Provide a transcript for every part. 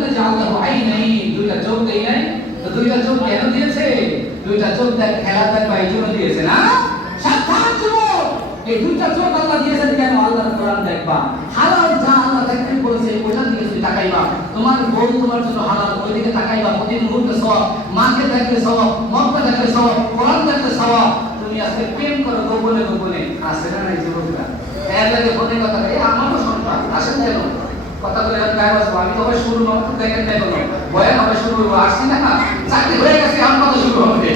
ওয়ালাম নাজআলহু আইনাইন, দুইটা চোখ দেই নাই। তো দুইটা চোখ কেন দিয়েছে? দুইটা চোখ দেখ খেলা দেখবা এই জন্য দিয়েছে না? সাবধান যুবক, এই দুইটা চোখ আল্লাহ দিয়েছেন কেন? আল্লাহর কোরআন দেখবা, হালাল যা আল্লাহ দেখতে বলেছে ওইটার দিকে তুই তাকাইবা। তোমার বউ তোমার জন্য হালাল, ওই দিকে তাকাইবা, প্রতি মুহূর্তে সওয়াব, মাকে দেখলে সওয়াব, মক্কা দেখলে সওয়াব, কোরআন দেখলে সওয়াব। তুমি আজকে প্রেম করো গোপনে গোপনে, আসে না নাই যুবকরা? এর লাগে ফোনে কথা বলে, আমারও শুনবা, আসেন কেন? কথা বলে গায়ে বসবো, আমি তো শুরু নয়, দেখেন না কোনো বয়ান হবে শুরু হইব, আসছি না, চাকরি হয়ে গেছে, আমার কথা শুরু হবে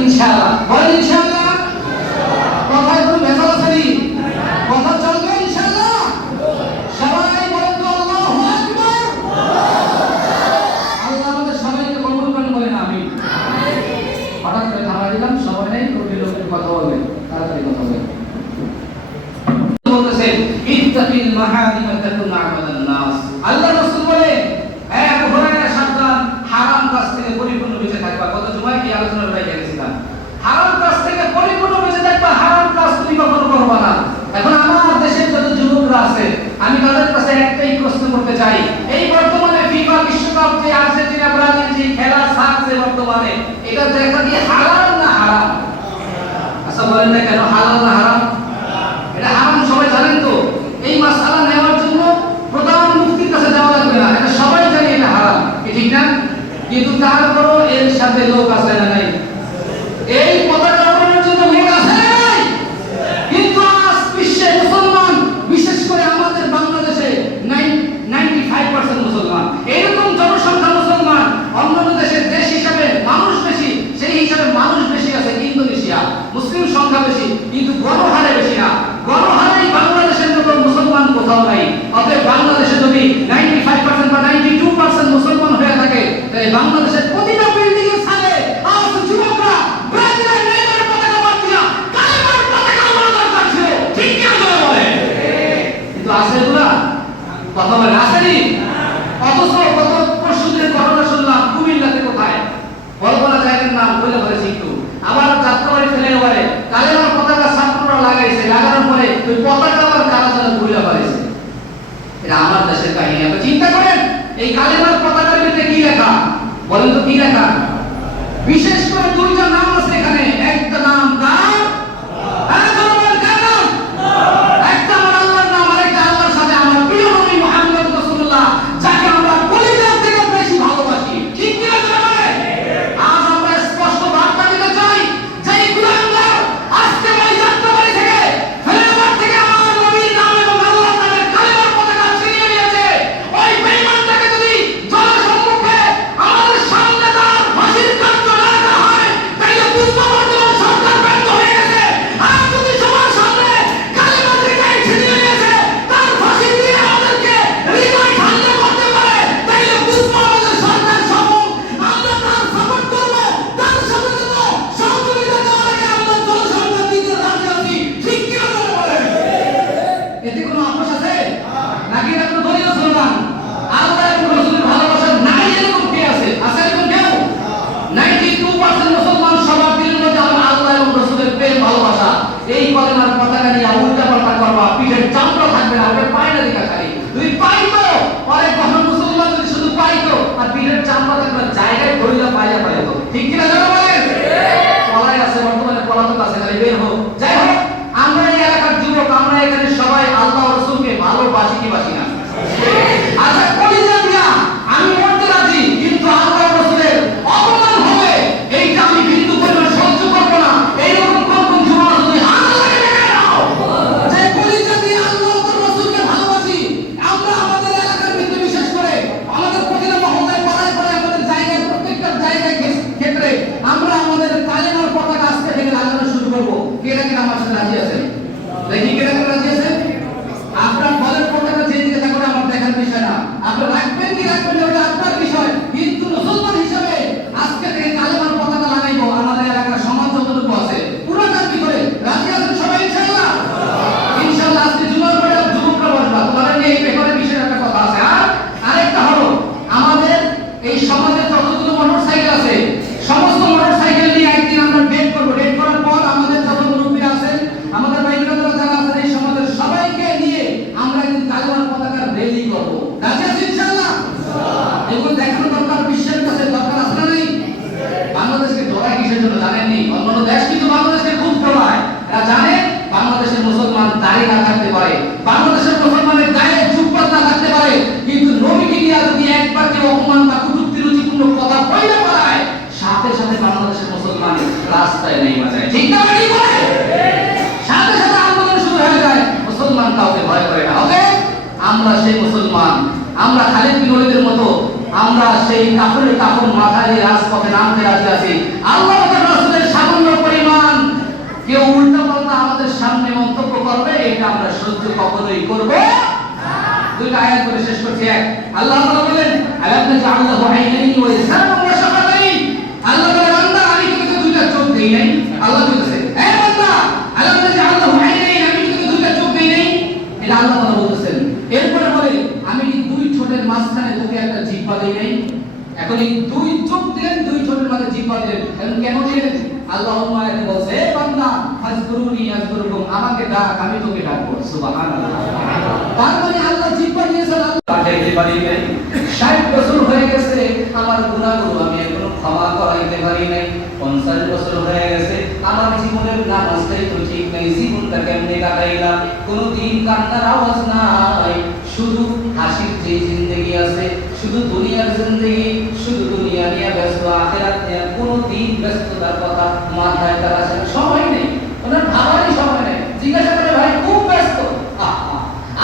ইনশাআল্লাহ। বলেন ইনশাআল্লাহ। কথায় কোনো ভেজাল আছে নি? কথা চলবে ইনশাআল্লাহ। সবাই বলেন তো আল্লাহু আকবার। আল্লাহ আমাদের সবাইকে কবুল করেন, বলেন আমিন। হঠাৎ করে থামা দিলাম, সবাই নেই, লোকে লোকে কথা বলবেন, তাড়াতাড়ি কথা বলবেন। বলতেছেন ইত্তাকিল মাহারিম তাকুন আমাদান নাস। আল্লাহ রাসূল বলে, হে আবু হুরায়রা সাবধান, হারাম কাজ থেকে পরিপূর্ণ বেঁচে থাকবা। গত জুমায় কি আলোচনার বাইরে গেছিলাম, হারাম কাজ থেকে পরিপূর্ণ বেঁচে থাকবা, হারাম কাজ তুমি কখনো করবা না। এখন আমার দেশের যত যুবকরা আছে, আমি তাদের কাছে একটাই প্রশ্ন করতে চাই, এই বর্তমানে ফিফা বিশ্বকাপ যে আর্জেন্টিনা ব্রাজিল যে খেলা ছাড়ছে বর্তমানে, এটা দেখা দিয়ে হালাল না হারাম? আচ্ছা বলেন না কেন হালাল না হারাম? এটা হারাম সবাই জানেন তো। এই মাসআলা নেওয়ার জন্য প্রধান মুফতির কাছে যাওয়া লাগবে না, এটা সবাই জানে এটা হারাম, ঠিক না? কিন্তু তারপরও এর সাথে লোক আছে না নাই? এই পতাকা উড়ানোর জন্য লোক আছে না নাই? কিন্তু আজ বিশ্বে মুসলমান, বিশেষ করে আমাদের বাংলাদেশে 95% মুসলমান। এরকম জনসংখ্যা মুসলমান, অন্যান্য দেশের দেশ হিসাবে মানুষ বেশি, সেই হিসাবে মানুষ বেশি আছে ইন্দোনেশিয়া, মুসলিম সংখ্যা বেশি, কিন্তু গণহারে বেশি না। গণহারেই বাংলাদেশের মতো মুসলমান কোথাও নাই। অতএব বাংলাদেশে যদি 95% বা 92% মুসলমান হয়ে থাকে, তাহলে বাংলাদেশের প্রতিটা বিল্ডিং এর ছাদে আজ যুবকরা ব্রাজিলের নেইমার পতাকা মারছিল, কালেমার পতাকা উড়ানো দরকার ছিল, ঠিক কি না বলে? কিন্তু আছে এগুলা কথা বলে আসেনি। অথচ গত পরশুদিনের ঘটনা শুনলাম কুমিল্লাতে, কোথায় বলবো না জায়গার নাম, বলে বলেছি একটু, আবার যাত্রাবাড়ি ফেলে এবারে কালেমার পতাকা ছাত্ররা লাগাইছে, লাগানোর পরে ওই পতাকা আবার কারা যেন ঘুরে পারেছে। এটা আমার দেশের কাহিনী। আপনি চিন্তা করেন, এই কালেমার পতাকার ভিতরে কি লেখা বলেন তো? কি লেখা? বিশেষ করে দুইটা নাম আছে এখানে, একটা নাম কার? হ্যাঁ বলেন কার নাম? একটা আমার আল্লাহর নাম, আরেকটা আল্লাহর সাথে আমার প্রিয় নবী মুহাম্মদ রাসূলুল্লাহ, যাকে আমরা কলিজার থেকে বেশি ভালোবাসি, ঠিক কি না বলে? আজ আমরা স্পষ্ট বার্তা দিতে চাই যে এই গুলামরা আজকে ওই যাত্রাবাড়ি থেকে ফেলাবার থেকে আমার নবীর নাম এবং আল্লাহর নামের কালেমার পতাকা ছিনিয়ে নিয়েছে। ওই বেঈমানটাকে যদি জনসম্মুখে আমাদের সামনে তার ফাঁসির কার্য না করা হয়, দেখানো দরকার, বিশ্বের কাছে দরকার আছে না নেই? বাংলাদেশকে ডরায় কিসের জন্য জানেননি? অন্যান্য দেশ কিন্তু বাংলাদেশকে খুব ডরায়। এরা জানে বাংলাদেশের মুসলমান দাড়ি না থাকতে পারে, বাংলাদেশের মুসলমানের গায়ে জুব্বা না থাকতে পারে, কিন্তু নবীকে নিয়ে যদি একবার কেউ অপমান বা কটূক্তি রুচিপূর্ণ কথা বলে পায়, সাথে সাথে বাংলাদেশের মুসলমান রাস্তায় নেমে যায়। ঠিক না ঠিক বলে? সাথে সাথে আন্দোলন শুরু হয়ে যায়। মুসলমান কাউকে ভয় করে না। ওকে, আমরা সেই মুসলমান, আমরা খালিদ বিন ওলীদের মতো আমরা সেই কাফেরের কাফন মাথায় দিয়ে রাজপথে নামতে রাজি আছি। আল্লাহ তাআলার রাসূলের সামান্য পরিমাণ কেউ উল্টাপাল্টা আমাদের সামনে মন্তব্য করবে, এটা আমরা সহ্য কখনোই করব না। দুইটা আয়াত করে শেষ করছি। এক, আল্লাহ তাআলা বলেন আলাম নাজআলহু আইনাইনি ওয়া লিসানান ওয়া শাফাতাইন। আল্লাহ বলে বান্দা আমি তোকে দুইটা চোখ দেই নাই। আল্লাহ বলতেছে হে বান্দা আলাম নাজআলহু আইনাইন, আমি তোকে দুইটা চোখ দেই নাই। এটা আল্লাহ তাআলা বলতেছেন। এরপরে বলে আমি কি দুই ঠোঁটের মাঝখানে তোকে একটা জিহ্বা দেই নাই? এখন এই দুই চোখ দিলেন, দুই ঠোঁটের মাঝে জিহ্বা দিলেন, এখন কেন দিলেন? আল্লাহুম্মা আয়াতে বলছে হে বান্দা ফাজকুরুনি আযকুরুকুম, আমাকে ডাক আমি তোকে ডাকবো। সুবহানাল্লাহ। তার মানে আল্লাহ জিহ্বা দিয়েছেন, আল্লাহ ডাকতে পারি নাই। 60 বছর হয়ে গেছে আমার গুনাহগুলো আমি এখনো ক্ষমা করাইতে পারি নাই। 50 বছর হয়ে গেছে আমার জীবনের নামাজটাই তো ঠিক নাই, জীবনটা কেমনে কাটাইলাম, কোনদিন কান্নার আওয়াজ নাই, শুধু হাসির যে জিন্দেগি আছে, শুধু দুনিয়ার জিন্দেগি, শুধু দুনিয়া নিয়ে ব্যস্ত, আখিরাত নিয়ে কোনদিন ব্যস্ততার কথা মাথায় তার আসে না, সময় নেই, ওনার ভাবারই সময় নেই। জিজ্ঞাসা করে ভাই খুব ব্যস্ত।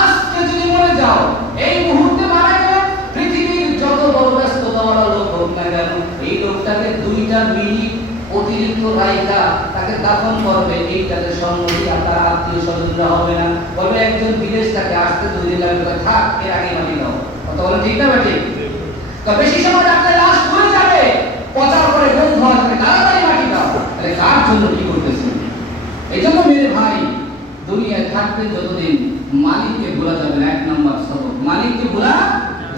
আজকে যদি মনে যাও এই মুহূর্তে মারা গেল, পৃথিবীর যত বড় ব্যস্ততাওয়ালা লোক হোক না কেন, এই লোকটাকে 2টা মিনিট অতিরিক্ত রাইখা তাকে দাফন করবে, এইটাতে সম্মতি আর তার আত্মীয় স্বজনরা হবে না, বলবে একজন বিদেশ থেকে আসতে 2 দিন লাগবে, থাক এর আগে মাটি দাও। কথা বলে ঠিক না বেঠিক? তো বেশি সময় রাখলে লাশ পড়ে যাবে, পচার করে গন্ধ আসবে, তাড়াতাড়ি মাটি দাও। তাহলে কার জন্য কি করতেছে? এই জন্য মেরে ভাই দুনিয়ায় থাকতে যতদিন মালিককে ভোলা যাবে না। 1 নাম্বার সবক, মালিককে ভোলা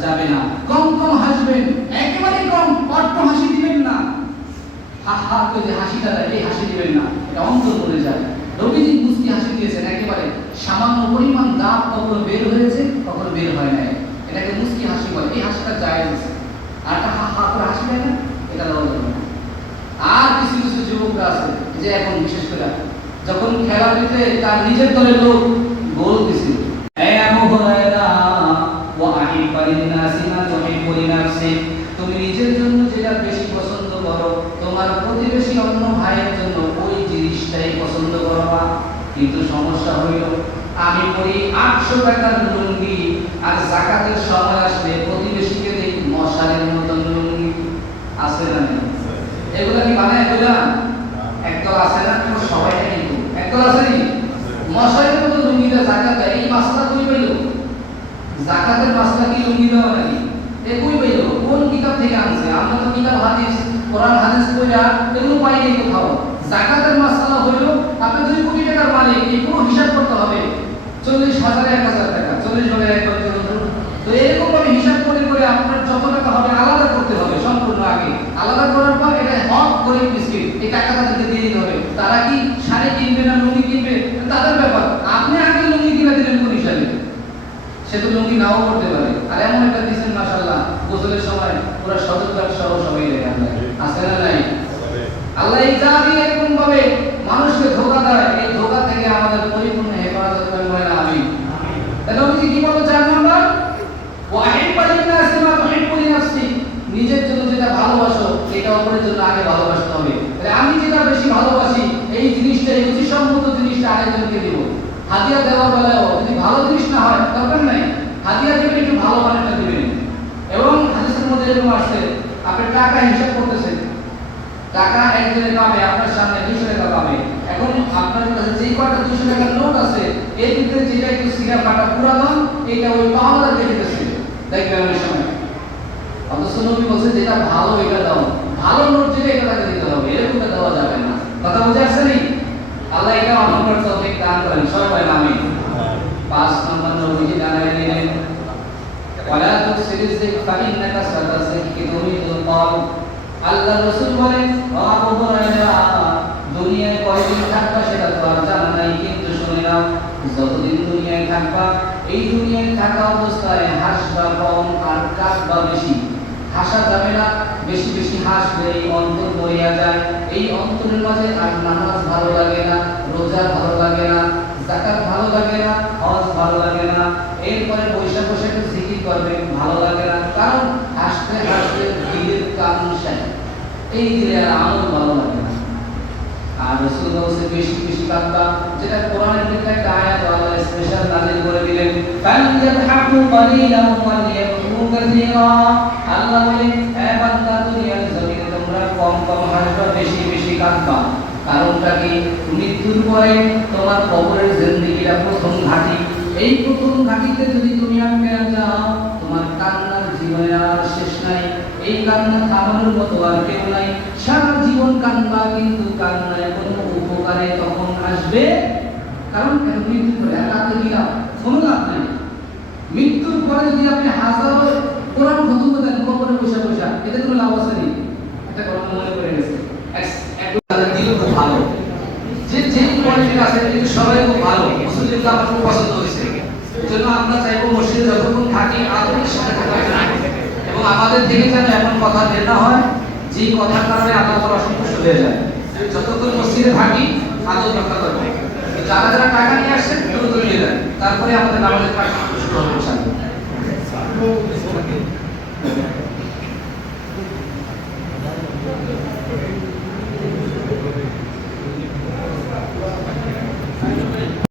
যাবে না। কম কম হাসবেন, একেবারে কম, অট্ট হাসি দিবেন না। হা হা করে যে হাসিটা দেয়, এই হাসি দিবেন না, এটা অন্তর বলে যায়। রবিজি মুস্কি হাসি দিয়েছেন, একেবারে সামান্য পরিমাণ দাঁত কখনো বের হয়েছে, কখনো বের হয় নাই, এটাকে মুস্কি হাসি বলে। এই হাসিটা জায়েজ আছে। আর একটা হা হা করে হাসি দেয় না, এটা দেওয়া যাবে না। আর কিছু কিছু যুবকরা আছে যে এখন বিশেষ করে যখন খেলাটিতে তার নিজের দলের লোক গোল দিছিল, এই আবু হুরায়রা ওয়া আহিবালিন নাসি মা তুহিব্বু লিনাফসি, তুমি নিজের জন্য যেটা বেশি পছন্দ করো, তোমার প্রতিবেশী অন্য ভাইয়ের জন্য ওই জিনিসটাই পছন্দ করবা। কিন্তু সমস্যা হইল আমি পরি 800 টাকার লুঙ্গি, আর যাকাতের সময় আসলে প্রতিবেশীকে দেখি মশালের মতন লুঙ্গি। আছে না? এগুলা কি বানায় এগুলা? একদল আছে না, সবাই কিন্তু একদল আছে নি মশালের মতন লুঙ্গিতে যাকাত দেয়। এই মাসলা কই পাইল? যাকাতের মাসলা কি লুঙ্গি দেওয়া নাকি? এ কই পাইল? কোন কিতাব থেকে আনছে? আমরা তো কিতাব হাদিস, কোরআন হাদিস পড়া এগুলো পাই নাই কোথাও। যাকাতের মাসলা হইল আপনি 2 কোটি টাকার মালিক, এই পুরো হিসাব করতে হবে। 40,000 1000 টাকা, 40 ভাগে 1 করতে হবে। তো এরকম ভাবে হিসাব করে করে আপনার যত টাকা হবে আলাদা করতে হবে সম্পূর্ণ আগে। আলাদা করার পর এটা হক করে মিসকিন এই টাকা তাদেরকে দিয়ে দিতে হবে। তারা কি শাড়ি কিনবে না লুঙ্গি কিনবে তাদের ব্যাপার। আপনি আগে লুঙ্গি কিনে দিলেন কোন হিসাবে? সে তো লুঙ্গি নাও করতে পারে। আর এমন একটা দিচ্ছেন মাশাআল্লাহ, গোসলের সময় পুরো সদরঘাট সহ সবাই দেখে আল্লাহ আছে না নাই? আল্লাহ এই জাতি এরকম ভাবে মানুষকে ধোঁকা দেয়, এই ধোঁকা থেকে আমাদের পরিপূর্ণ হেফাজত করে বলেন আমিন। তাহলে আমি কি বলবো 4 নাম্বার, ওয়া আহিবালিন নাসি মা তুহিব্বু লিনাফসি, নিজের জন্য যেটা ভালোবাসো এটা অপরের জন্য আগে ভালোবাসতে হবে। তাহলে আমি যেটা বেশি ভালোবাসি এই জিনিসটা, এই রুচিসম্মত জিনিসটা আরেকজনকে দিব। হাদিয়া দেওয়ার বেলাও যদি ভালো জিনিস না হয় দরকার নাই, হাদিয়া দিবেন একটু ভালো মানেরটা দিবেন। এবং হাদিসের মধ্যে এরকম আসছে, আপনি টাকা হিসাব করতেছেন, টাকা একজনে পাবে আপনার সামনে 200 টাকা পাবে। এখন আপনার কাছে যেই কয়টা 200 টাকার নোট আছে এর ভিতরে যেটা একটু সিগা ফাটা পুরানো, এটা ওই পাওয়ার দিয়ে দিতেছে, দেখবেন অনেক সময়। অথচ নবী বলছে যেটা ভালো এটা দাও, ভালো নোট যেটা এটা তাকে দিতে হবে, এরকমটা দেওয়া যাবে না। কথা বুঝে আসছে নি? আল্লাহ এটা আপনার তৌফিক দান করেন, সবাই আমিন। 5 নম্বর নবীজি জানাই দিলেন ওয়ালা তুসরিজ ফাইন্নাকা সাতাসকিতু মিনাল কওম। আল্লাহ রাসূল বলেন ও আবু হুরায়রা, দুনিয়ায় কয়দিন থাকবা সেটা তো আর জানা নাই, কিন্তু শুনে নাও যতদিন দুনিয়ায় থাকবা এই দুনিয়ায় থাকা অবস্থায় হাসবা কম আর কাঁদবা বেশি। হাসা যাবে না, বেশি বেশি হাসলে এই অন্তর মরিয়া যায়। এই অন্তরের মাঝে আর নামাজ ভালো লাগে না, রোজা ভালো লাগে না, যাকাত ভালো লাগে না, হজ ভালো লাগে না, এরপরে বৈশাখ বসে একটু জিকির করবে ভালো লাগে না, কারণ হাসতে হাসতে দিলের কান শেষ, এই দিলে আর আমল ভালো লাগে না। আর রাসূল বলেছে বেশি বেশি কাঁদবা, যেটা কোরআনের ভিতরে একটা আয়াত আল্লাহ স্পেশাল নাযিল করে দিলেন, ফালিয়াদহাকু কালিলান ওয়া লিয়াবকু কাসীরা। আল্লাহ বলে হে বান্দা, দুনিয়ার জমিনে তোমরা কম কম হাসবা, বেশি বেশি কাঁদবা। কারণটা কি? মৃত্যুর পরে তোমার কবরের জিন্দেগিটা প্রথম ঘাঁটি। এই প্রথম ঘাঁটিতে যদি তুমি আটকে যাও, তোমার কান্নার জীবনে আর শেষ নাই। এই কান্না থামানোর মতো আর কেউ নাই। সারা জীবন কান্না, কিন্তু কান্নায় কোনো উপকারে তখন আসবে। কারণ মৃত্যুর পরে রাতে দিলাম কোনো লাভ নেই। মৃত্যুর পরে যদি আপনি হাজারো কোরআন খতম দেন কবরে বসে বসে, এতে কোনো লাভ আছে নি? এটা কোরআন মনে করে গেছে একটু তাদের দিল খুব ভালো, যে যে কোয়ালিটি আছে কিন্তু সবাই খুব ভালো, মুসলিমকে আমার খুব পছন্দ হয়েছে। এজন্য আমরা চাইবো মসজিদে যতক্ষণ থাকি আদরের সাথে থাকা এবং আমাদের দিকে যেন এমন কথা বের না হয় যে কথার কারণে আল্লাহ তাআলা অসন্তুষ্ট হয়ে যায়। যতক্ষণ মসজিদে থাকি আদব রক্ষা করবো। যারা যারা টাকা নিয়ে আসছেন দ্রুত নিয়ে যান, তারপরে আমাদের নামাজের কাজ শুরু হবে ইনশাআল্লাহ।